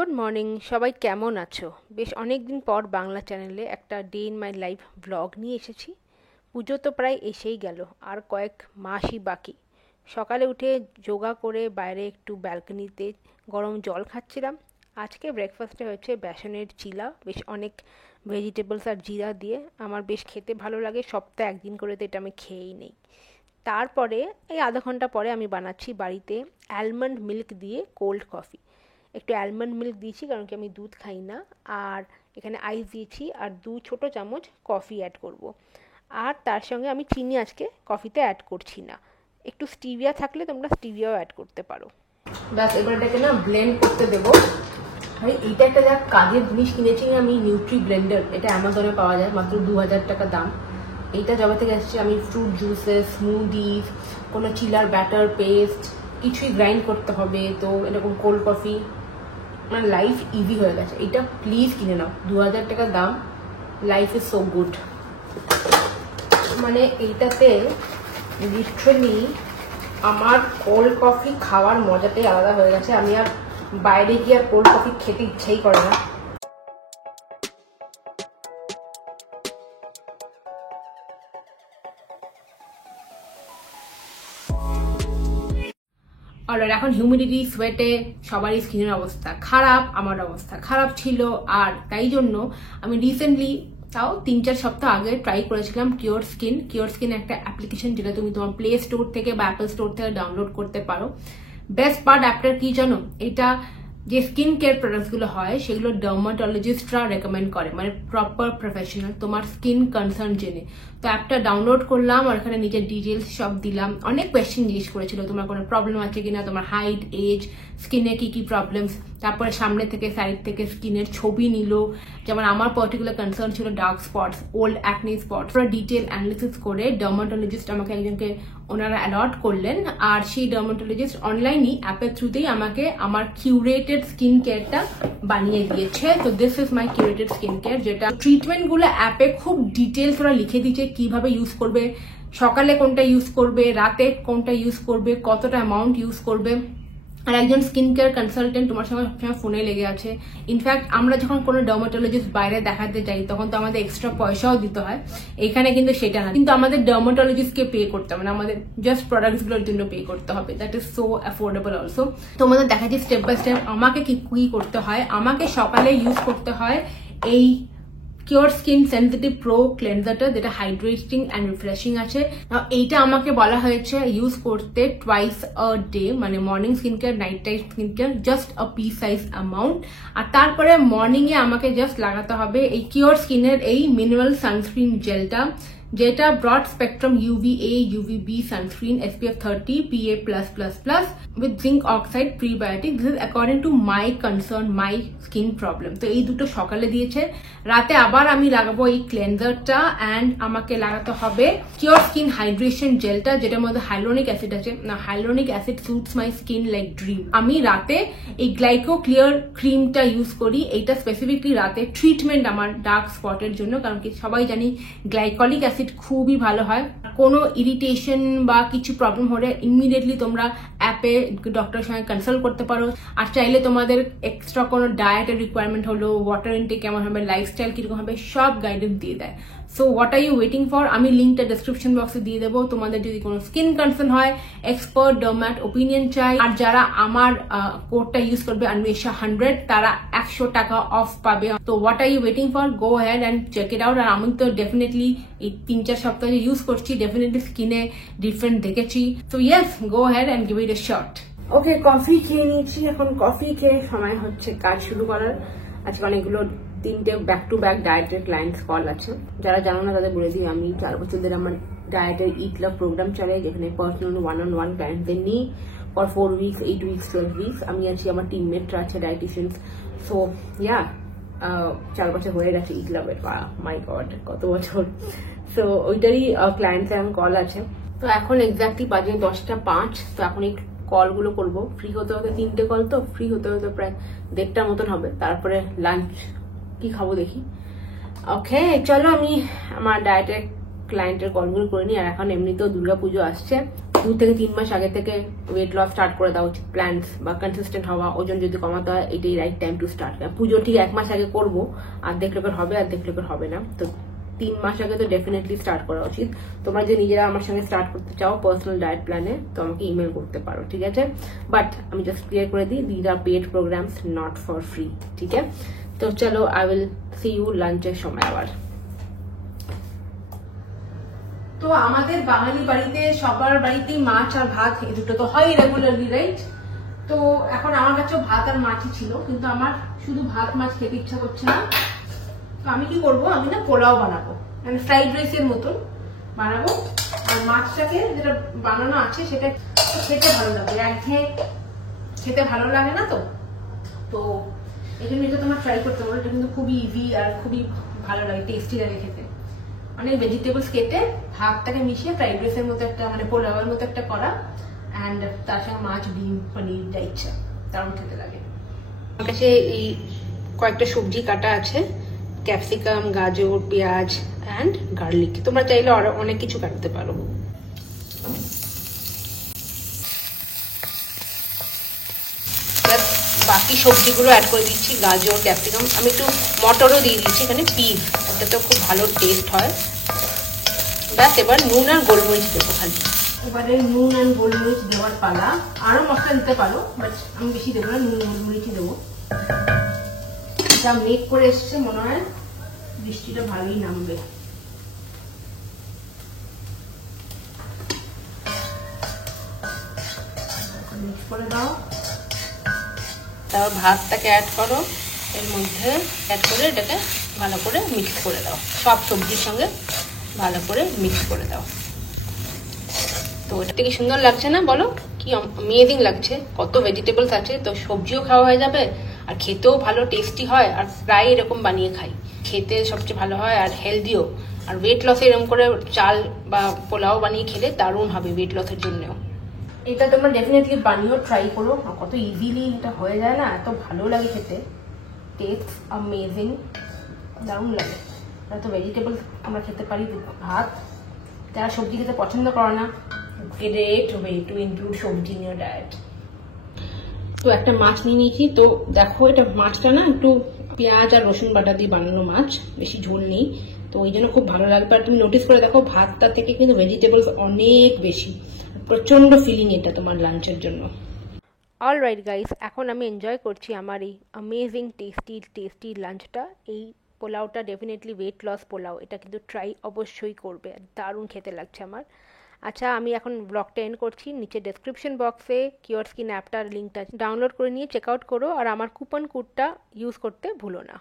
Good morning, সবাই কেমন আছো? বেশ অনেক দিন পর বাংলা চ্যানেলে একটা day in my life vlog নিয়ে এসেছি। পুজো তো প্রায় এসেই গেল, আর কয়েক মাসই বাকি। সকালে উঠে যোগা করে বাইরে একটু ব্যালকনিতে গরম জল খাচ্ছিলাম। আজকে ব্রেকফাস্টে হয়েছে বেসনের চিলা, বেশ অনেক ভেজিটেবলস আর জিরা দিয়ে। আমার বেশ খেতে ভালো লাগে, সপ্তাহে একদিন করে তো এটা আমি খেয়েই নেই। তারপরে এই আধা ঘন্টা পরে আমি বানাচ্ছি বাড়িতে অ্যালমন্ড মিল্ক দিয়ে কোল্ড কফি। একটু অ্যালমন্ড মিল্ক দিয়েছি কারণ কি আমি দুধ খাই না, আর এখানে আইস দিয়েছি আর 2 ছোট চামচ কফি অ্যাড করব। আর তার সঙ্গে আমি চিনি আজকে কফিতে অ্যাড করছি না। একটু স্টিভিয়া থাকলে তোমরা স্টিভিয়াও অ্যাড করতে পারো। ব্যাস এবার এটাকে না ব্লেন্ড করতে দেবো। ভাই এইটা একটা যা কাজের জিনিস কিনেছি আমি, নিউট্রি ব্লেন্ডার। এটা অ্যামাজনে পাওয়া যায়, মাত্র 2000 টাকা দাম। এইটা জবে থেকে এসেছে আমি ফ্রুট জুসেস, স্মুদিজ, কোনো চিলার ব্যাটার পেস্ট কিছুই গ্রাইন্ড করতে হবে, তো এরকম কোল্ড কফি মানে লাইফ ইজি হয়ে গেছে। এটা প্লিজ কিনে নাও, 2000 টাকা দাম। Life is so good. মানে এইটাতে লিটারালি আমার কোল্ড কফি খাওয়ার মজাটাই আলাদা হয়ে গেছে। আমি আর বাইরে গিয়ে আর কোল্ড কফি খেতে ইচ্ছেই করে না। আর এখন হিউমিডিটি, সোয়েটে সবারই স্কিনের অবস্থা খারাপ, আমার অবস্থা খারাপ ছিল। আর তাই জন্য আমি রিসেন্টলি, তাও 3-4 সপ্তাহ আগে ট্রাই করেছিলাম কিওর স্কিন। কিওর স্কিন একটা অ্যাপ্লিকেশন যেটা তুমি তোমার প্লে স্টোর থেকে বা অ্যাপল স্টোর থেকে ডাউনলোড করতে পারো। বেস্ট পার্ট অ্যাপটার কি জানো? এটা যে স্কিন কেয়ার প্রোডাক্টসগুলো হয় সেগুলো ডার্মাটোলজিস্টরা রেকমেন্ড করে, মানে প্রপার প্রফেশনাল, তোমার স্কিন কনসার্ন জেনে। তো অ্যাপটা ডাউনলোড করলাম আর এখানে নিজের ডিটেলস সব দিলাম। অনেক কোয়েশ্চেন জিজ্ঞেস করেছিল, তোমার কোনো প্রবলেম আছে কিনা, তোমার হাইট, এজ, স্কিনে কি কি প্রবলেমস। তারপরে সামনে থেকে সাইড থেকে স্কিনের ছবি নিল। যেমন আমার পার্টিকুলার কনসার্ন ছিল dark spots, old acne spots. পুরো ডিটেল অ্যানালিসিস করে ডার্মাটোলজিস্ট আমাকে একজনকে ওনারা অ্যালট করলেন, আর সেই ডার্মাটোলজিস্ট অনলাইনই অ্যাপের থ্রুতেই আমাকে আমার কিউরেটেড স্কিন কেয়ারটা বানিয়ে দিয়েছে। তো this is my curated skin care, যেটা ট্রিটমেন্টগুলো অ্যাপে খুব ডিটেলস ওরা লিখে দিচ্ছে কিভাবে ইউজ করবে, সকালে কোনটা ইউজ করবে, রাতে কোনটা ইউজ করবে, কতটা অ্যামাউন্ট ইউজ করবে। আর একজন স্কিন কেয়ার কনসালটেন্ট তোমার সঙ্গে সবসময় ফোনে লেগে আছে। ইনফ্যাক্ট আমরা যখন কোনো ডার্মাটোলজিস্ট বাইরে দেখাতে যাই তখন তো আমাদের এক্সট্রা পয়সাও দিতে হয়। এখানে কিন্তু সেটা না, কিন্তু আমাদের ডার্মাটোলজিস্টকে পে করতে হবে না, আমাদের জাস্ট প্রোডাক্টসগুলোর জন্য পে করতে হবে। That is so affordable also. তোমাদের দেখাচ্ছি স্টেপ বাই স্টেপ আমাকে কি কি করতে হয়। আমাকে সকালে ইউজ করতে হয় এই কিওর স্কিন সেনসিটিভ প্রো ক্লেনজারটা, যেটা হাইড্রেটিং অ্যান্ড রিফ্রেশিং আছে। এইটা আমাকে বলা হয়েছে ইউজ করতে টুয়াইস আ ডে, মানে morning skin care, night time skin care, just a pea size amount. আর তারপরে মর্নিং এ আমাকে জাস্ট লাগাতে হবে এই কিওর স্কিনের এই মিনারেল সানস্ক্রিন জেলটা, যেটা broad spectrum UVA UVB sunscreen, SPF 30 PA+++ with zinc oxide prebiotic. This is according to my concern, my skin problem. তো এই দুটো সকালে দিয়েছে। রাতে আবার আমি লাগাবো এই ক্লেনজারটা, অ্যান্ড আমাকে লাগাতে হবে কিওর স্কিন হাইড্রেশন জেলটা, যেটার মধ্যে হাইলোনিক অ্যাসিড আছে। না, হাইলোনিক অ্যাসিড সুটস মাই স্কিন লাইক ড্রিম। আমি রাতে এই গ্লাইকো ক্লিয়ার ক্রিমটা ইউজ করি। এইটা স্পেসিফিকলি রাতে ট্রিটমেন্ট আমার ডার্ক স্পটের জন্য, কারণ কি সবাই জানি গ্লাইকলিক অ্যাসিড খুবই ভালো হয়। কোনো ইরিটেশন বা কিছু প্রবলেম হলে ইমিডিয়েটলি তোমরা অ্যাপে ডক্টরের সঙ্গে কনসাল্ট করতে পারো। আর চাইলে তোমাদের এক্সট্রা কোনো ডায়েটের রিকোয়ারমেন্ট হলো, ওয়াটার ইনটেক কেমন হবে, লাইফস্টাইল কিরকম হবে, সব গাইডেন্স দিয়ে দেয়। So what are you waiting for? আমি লিঙ্কটা ডেসক্রিপশন বক্সে দিয়ে দেবো। তোমাদের যদি কোনো স্কিন কনসার্ন হয়, এক্সপার্ট ডার্ম্যাট ওপিনিয়ন চাই, আর যারা আমার কোডটা ইউজ করবে অন্বেষা 100, তারা 100 টাকা অফ পাবে। তো what are you waiting for? Go ahead and check it out. আর আমি তো ডেফিনেটলি এই 3-4 সপ্তাহ ইউজ করছি, ডেফিনেটলি স্কিনে ডিফারেন্ট দেখেছি। তো yes, go ahead and give it A shot. Okay, coffee খেয়ে নিয়েছি। এখন কফি খেয়ে সময় হচ্ছে কাজ শুরু করার। আজকে অনেকগুলো 3টে ব্যাক টু ব্যাক ডায়েটের ক্লায়েন্টস কল আছে। যারা জানো না তাদের বলে দিই, আমি 4 বছর ধরে আমার ডায়েটের ইট লাভ প্রোগ্রাম চলে, যেখানে পার্সোনাল 1-on-1 ক্লায়েন্টদের নিই ফর 4 উইকস, 8 উইকস, 12 উইকস। আমি আছি, আমার টিমমেটরা আছে ডায়েটিশিয়ানস। সো ইয়া, 4 বছর হয়ে গেছে ইট লাভের। মাই গড, কত বছর। সো ওইটারই ক্লায়েন্টদের এখন কল আছে। তো এখন এক্স্যাক্টলি বাজে 10টা 5। তো এখন এই কলগুলো করবো। ফ্রি হতে হতে 3টে কল, তো ফ্রি হতে হতে প্রায় 1:30 মতন হবে। তারপরে লাঞ্চ কি খাবো দেখি। ওকে, চলো আমি আমার ডায়েটের ক্লায়েন্টের কলগুলো করে নিই। আর এখন এমনিতেও দুর্গাপুজো আসছে, 2 থেকে 3 মাস আগে থেকে ওয়েট লস স্টার্ট করে দেওয়া উচিত। প্ল্যান্স বা কনসিস্টেন্ট হওয়া, ওজন যদি কমাতে হয়, এটাই রাইট টাইম টু স্টার্ট। পুজো ঠিক 1 মাস আগে করবো, অর্ধেক লোকের হবে, অর্ধেক লোকের হবে না। তো 3 মাস আগে তো ডেফিনেটলি স্টার্ট করা উচিত। তোমরা যে নিজেরা আমার সঙ্গে স্টার্ট করতে চাও পার্সোনাল ডায়েট প্ল্যানে, তো আমাকে ইমেল করতে পারো, ঠিক আছে? বাট আমি জাস্ট ক্লিয়ার করে দিই, these are paid programs, not for free, ঠিক আছে? তো চলো, আই উইল সি ইউ লাঞ্চের সময় আবার। তো আমাদের বাঙালি বাড়িতে সবার বাড়িতেই মাছ আর ভাত, এই দুটো তো হয় রেগুলারলি, রাইট? তো এখন আমার কাছেও ভাত আর মাছই ছিল, কিন্তু আমার শুধু ভাত মাছ খেতে ইচ্ছা করছে না। তো আমি কি করবো, আমি না পোলাও বানাবো, মানে ফ্রাইড রাইসের মতন বানাবো। আর মাছটাকে যেটা বানানো আছে সেটা খেতে ভালো লাগবে, একঘেয়ে খেতে ভালো লাগে না। তো এই জন্য এটা তোমার ট্রাই করতে পারো। এটা কিন্তু খুবই ইজি আর খুবই ভালো লাগে, টেস্টি লাগে খেতে। অনেক ভেজিটেবলস কেটে ভাতটাকে মিশিয়ে ফ্রাইড রাইসের মতো একটা, মানে পোলাওয়ের মতো একটা করা, অ্যান্ড তার সঙ্গে মাছ, ডিম, পনির যা ইচ্ছা, দারুণ খেতে লাগে। আমার কাছে এই কয়েকটা সবজি কাটা আছে, ক্যাপসিকাম, গাজর, পেঁয়াজ অ্যান্ড গার্লিক। তোমরা চাইলে আরো অনেক কিছু কাটতে পারো। বাকি সবজিগুলো অ্যাড করে দিচ্ছি, গাজর, ক্যাপসিকাম, আমি একটু মটরও দিয়ে দিচ্ছি এখানে, পিস, ওটাতে খুব ভালো টেস্ট হয়। ব্যাস, এবার নুন আর গোলমরিচ দেবো খালি। এবারে নুন আর গোলমরিচ দেওয়ার পালা। আরো মশলা দিতে পারো, বাট আমি বেশি দেবো না, নুন গোলমরিচই দেবো। যা মেঘ করে এসছে, মনে হয় বৃষ্টিটা ভালোই নামবে। মিক্স করে দাও, তারপর ভাতটাকে অ্যাড করো এর মধ্যে, অ্যাড করে এটাকে ভালো করে মিক্স করে দাও, সব সবজির সঙ্গে ভালো করে মিক্স করে দাও। তো এটা কি সুন্দর লাগছে না বলো? কি অ্যামেজিং লাগছে, কত ভেজিটেবলস আছে। তো সবজিও খাওয়া হয়ে যাবে, আর খেতেও ভালো টেস্টি হয়। আর প্রায় এরকম বানিয়ে খাই, খেতে সবচেয়ে ভালো হয় আর হেলদিও। আর ওয়েট লসে এরকম করে চাল বা পোলাও বানিয়ে খেলে দারুণ হবে ওয়েট লসের জন্যও। এটা তোমরা ডেফিনেটলি বানিয়েও ট্রাই করো, কত ইজিলি এটা হয়ে যায় না, এত ভালো লাগে খেতে, টেস্ট অ্যামেজিং, দারুণ লাগে। এত ভেজিটেবল আমরা খেতে পারি, ভাত। যারা সবজি খেতে পছন্দ করে না, গ্রেট ওয়ে টু ইনক্লুড সবজি ইন ইওর ডায়েট। তো একটা মাছ নিয়ে নিয়েছি। তো দেখো, এটা মাছটা না একটু পেঁয়াজ আর রসুন বাটা দিয়ে বানানো মাছ, বেশি ঝোল নেই, তো ওই জন্য খুব ভালো লাগবে। আর তুমি নোটিস করে দেখো, ভাতটা থেকে কিন্তু ভেজিটেবলস অনেক বেশি, প্রচন্ড ফিলিং এটা তোমার লাঞ্চের জন্য। অলরাইট গাইস, এখন আমি এনজয় করছি আমার এই অ্যামেজিং টেস্টি লাঞ্চটা। এই পোলাওটা ডেফিনেটলি ওয়েট লস পোলাও, এটা কিন্তু ট্রাই অবশ্যই করবে, দারুণ খেতে লাগছে আমার। আচ্ছা, আমি এখন ব্লগটা এন্ড করছি। নিচে ডেসক্রিপশন বক্সে কিওর স্কিন অ্যাপটার লিঙ্কটা ডাউনলোড করে নিয়ে চেক আউট করো, আর আমার কুপন কোডটা ইউজ করতে ভুলো না।